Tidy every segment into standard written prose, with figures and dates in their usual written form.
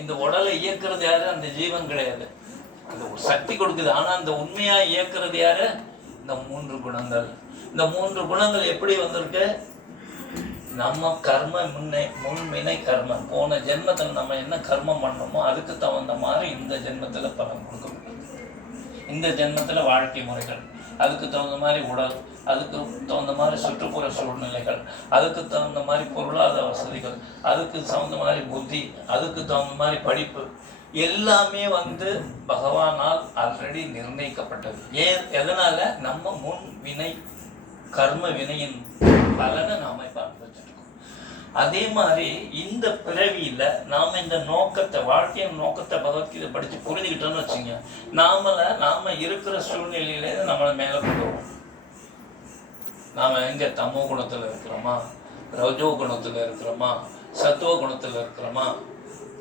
இந்த உடலை இயக்குறது யாரு? அந்த ஜீவன் கிடையாது, அந்த சக்தி கொடுக்குது. ஆனா அந்த உண்மையா இயக்குறது யாரு? இந்த 3 குணங்கள். இந்த 3 குணங்கள் எப்படி வந்திருக்கு? நம்ம கர்ம முன்வினை கர்மம், போன ஜென்மத்தில் நம்ம என்ன கர்மம் பண்ணோமோ அதுக்கு தகுந்த மாதிரி இந்த ஜென்மத்துல பலன் கொடுக்கப்பட்டது. இந்த ஜென்மத்துல வாழ்க்கை முறைகள், அதுக்கு தகுந்த மாதிரி உடல், அதுக்கு தகுந்த மாதிரி சுற்றுப்புற சூழ்நிலைகள், அதுக்கு தகுந்த மாதிரி பொருளாதார வசதிகள், அதுக்கு தகுந்த மாதிரி புத்தி, அதுக்கு தகுந்த மாதிரி படிப்பு, எல்லாமே பகவானால் ஆல்ரெடி நிர்ணயிக்கப்பட்டது. எதனால? நம்ம முன் வினை கர்ம வினையின் பலனை நாம இப்ப அனுபவிச்சிருக்கோம். அதே மாதிரி இந்த பிறவியில நாம இந்த நோக்கத்தை, வாழ்க்கையின் நோக்கத்தை பகவத்கீதை படிச்சு புரிஞ்சுக்கிட்டோம்னு வச்சுங்க, நாம இருக்கிற சூழ்நிலையில நம்மளை மேல கொண்டு வருவோம். நாம எங்க தமோ குணத்துல இருக்கிறோமா, ரஜோ குணத்துல இருக்கிறோமா, சத்துவ குணத்துல இருக்கிறோமா?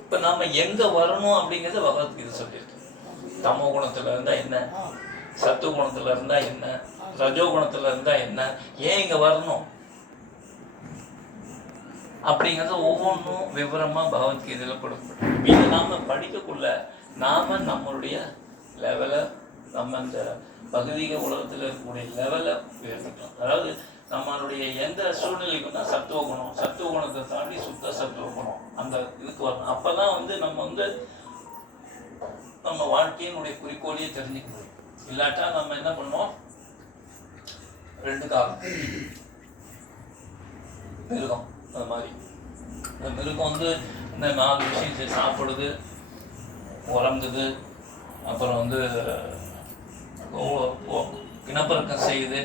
இப்ப நாம எங்க வரணும் அப்படிங்கறத பகவத்கீதை சொல்லியிருக்கு. தமோ குணத்துல இருந்தா என்ன, சத்துவ குணத்துல இருந்தா என்ன, ரஜோ குணத்துல இருந்தா என்ன, ஏன் இங்க வரணும் அப்படிங்கிறது ஒவ்வொன்றும் விவரமா பகவத்கீதையில கொடுக்கப்படும். இதை நாம படிக்கக்குள்ள நாம நம்மளுடைய லெவலை, நம்ம அந்த பகுதிக உலகத்தில் இருக்கக்கூடிய லெவலை உயர்த்திக்கலாம். அதாவது நம்மளுடைய எந்த சூழ்நிலைக்குன்னா சத்துவ குணம், சத்துவ குணத்தை தாண்டி சுத்த சத்துவ குணம், அந்த இதுக்கு வரணும். அப்பதான் நம்ம நம்ம வாழ்க்கையினுடைய குறிக்கோளையே தெரிஞ்சுக்க முடியும். இல்லாட்டா நம்ம என்ன பண்ணுவோம், 2 காலம் மிருகம். அது மாதிரி இந்த மிருகம் இந்த 4 விஷயத்தை சாப்பிடுது, உறங்குது, அப்புறம் இனப்பெருக்கம் செய்யுது,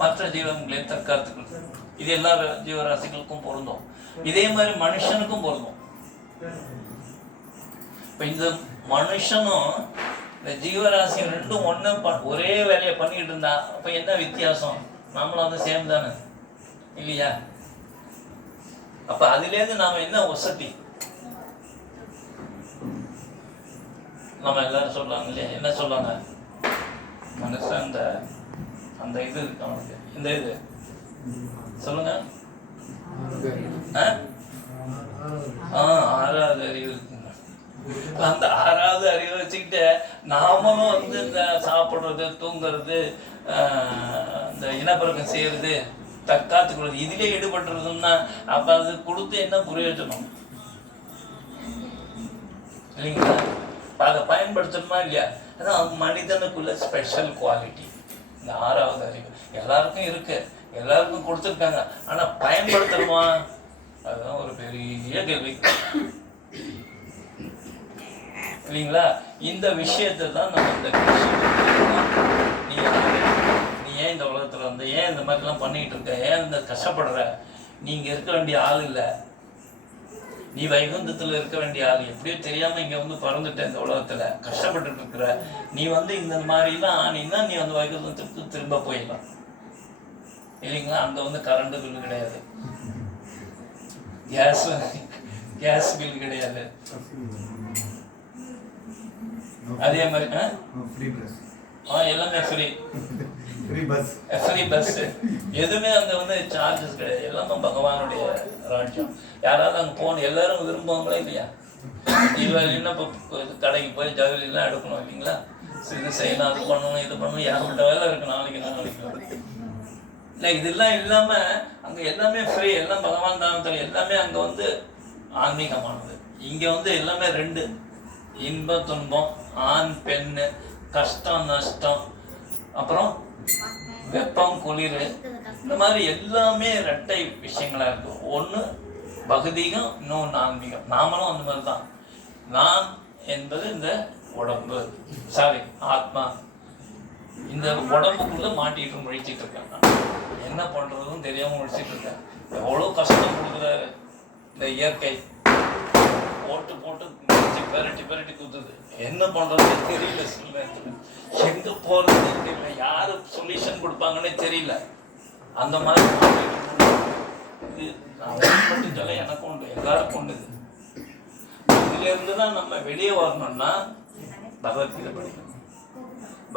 மற்ற ஜீவன்களை தற்காத்துக்கள். இது எல்லா ஜீவராசிகளுக்கும் பொருந்தும். இதே மாதிரி மனுஷனுக்கும் பொருந்தும். இப்ப இந்த மனுஷனும் இந்த ஜீவராசி ரெண்டும் ஒரே வேலையை பண்ணிட்டு இருந்தா அப்ப என்ன வித்தியாசம்? நம்மளும் சேம் தானே இல்லையா? அப்ப அதுலேருந்து நாம என்ன வசதி? நம்ம எல்லாரும் சொல்றாங்க இல்லையா, என்ன சொல்றாங்க? மனுஷன் அந்த இது இருக்கு அவனுக்கு, இந்த இது சொல்லுங்க, 6வது அறிவு இருக்குங்க. அந்த 6வது அறிவை வச்சுக்கிட்டு நாமளும் இந்த சாப்பிடுறது, தூங்குறது, இந்த இனப்பெருக்கம் செய்யறது, தற்காத்துக்கிறது, இதுலயே ஈடுபட்டுறதுன்னா அப்ப அது கொடுத்து என்ன பிரயோஜனம் இல்லைங்களா? அதை பயன்படுத்தணுமா இல்லையா? அதான் மனிதனுக்குள்ள ஸ்பெஷல் குவாலிட்டி, இந்த 6வது அறிவு எல்லாருக்கும் இருக்கு, எல்லாருக்கும் கொடுத்துருக்காங்க. ஆனா பயன்படுத்தணுமா? அதுதான் ஒரு பெரிய கேள்வி இல்லைங்களா? இந்த விஷயத்தை தான் நம்ம இந்த நீ ஏன் இந்த உலகத்துல ஏன் இந்த மாதிரிலாம் பண்ணிட்டு இருக்க, ஏன் இந்த கஷ்டப்படுற? நீங்க இருக்க வேண்டிய ஆள் இல்லை, நீ வைகுந்தத்துல இருக்க வேண்டிய ஆள். எப்படியோ தெரியாம இங்க பிறந்துட்ட, இந்த உலகத்துல கஷ்டப்பட்டு இருக்கிற நீ இந்த மாதிரிலாம் ஆனீங்கன்னா நீ வைகுந்தத்துக்கு திரும்ப போயிடலாம் இல்லைங்களா? அந்த கரண்ட் பில் கிடையாது, கேஸ் பில் கிடையாது, அதே மாதிரி எல்லாமே ஃப்ரீ பஸ், எதுவுமே அங்க சார்ஜஸ் கிடையாது. எல்லாமே பகவானுடைய ராஜ்யம். யாராவது அங்க போகணும், எல்லாரும் விரும்புவாங்களா இல்லையா? தீபாவளின்னா இப்போ கடைக்கு போய் ஜவுளிலாம் எடுக்கணும் இல்லைங்களா? இது செய்யணும், அது பண்ணணும், இது பண்ணணும், ஏகப்பட்ட வேலை இருக்கு. நாளைக்கு இல்லை, இதெல்லாம் இல்லாம அங்க எல்லாமே ஃப்ரீ, எல்லாம் பகவான் தானத்தில் எல்லாமே அங்க ஆன்மீகமானது. இங்க எல்லாமே 2, இன்பம் துன்பம், ஆண் பெண்ணு, கஷ்டம் நஷ்டம், அப்புறம் வெப்பம் குளிர், இந்த மாதிரி எல்லாமே 2 விஷயங்களா இருக்கு. ஒன்று பகுதிகம், இன்னொன்று ஆன்மீகம். நாமளும் அந்த மாதிரி தான். நான் என்பது இந்த உடம்பு, ஆத்மா. இந்த உடம்புக்குள்ள மாட்டிட்டு முழிச்சிட்டு இருக்கேன். என்ன பண்றதுன்னு தெரியாம முழிச்சிட்டு இருக்கேன். எவ்வளோ கஷ்டம் கொடுக்குறாரு இந்த இயற்கை, போட்டு பெரட்டி குத்துது. என்ன பண்றது தெரியல, சில நேரத்துல எங்க போறது தெரியல, யாரு சொல்யூஷன் கொடுப்பாங்கன்னே தெரியல. அந்த மாதிரி மட்டும் சொல்ல எனக்கும் உண்டு, எல்லாருக்கும் உண்டு. இதுல இருந்துதான் நம்ம வெளியே வரணும்னா பகவத்கீதை படிக்கணும்.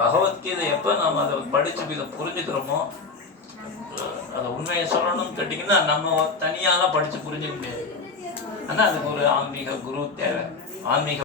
பகவத்கீதை எப்ப நம்ம அதை படிச்சு இதை புரிஞ்சுக்கிறோமோ, அதை உண்மையை சொல்லணும்னு கேட்டீங்கன்னா நம்ம தனியாலாம் படிச்சு புரிஞ்சுக்க முடியாது. ஆனால் அதுக்கு ஒரு ஆன்மீக குரு தேவை. ஆன்மீக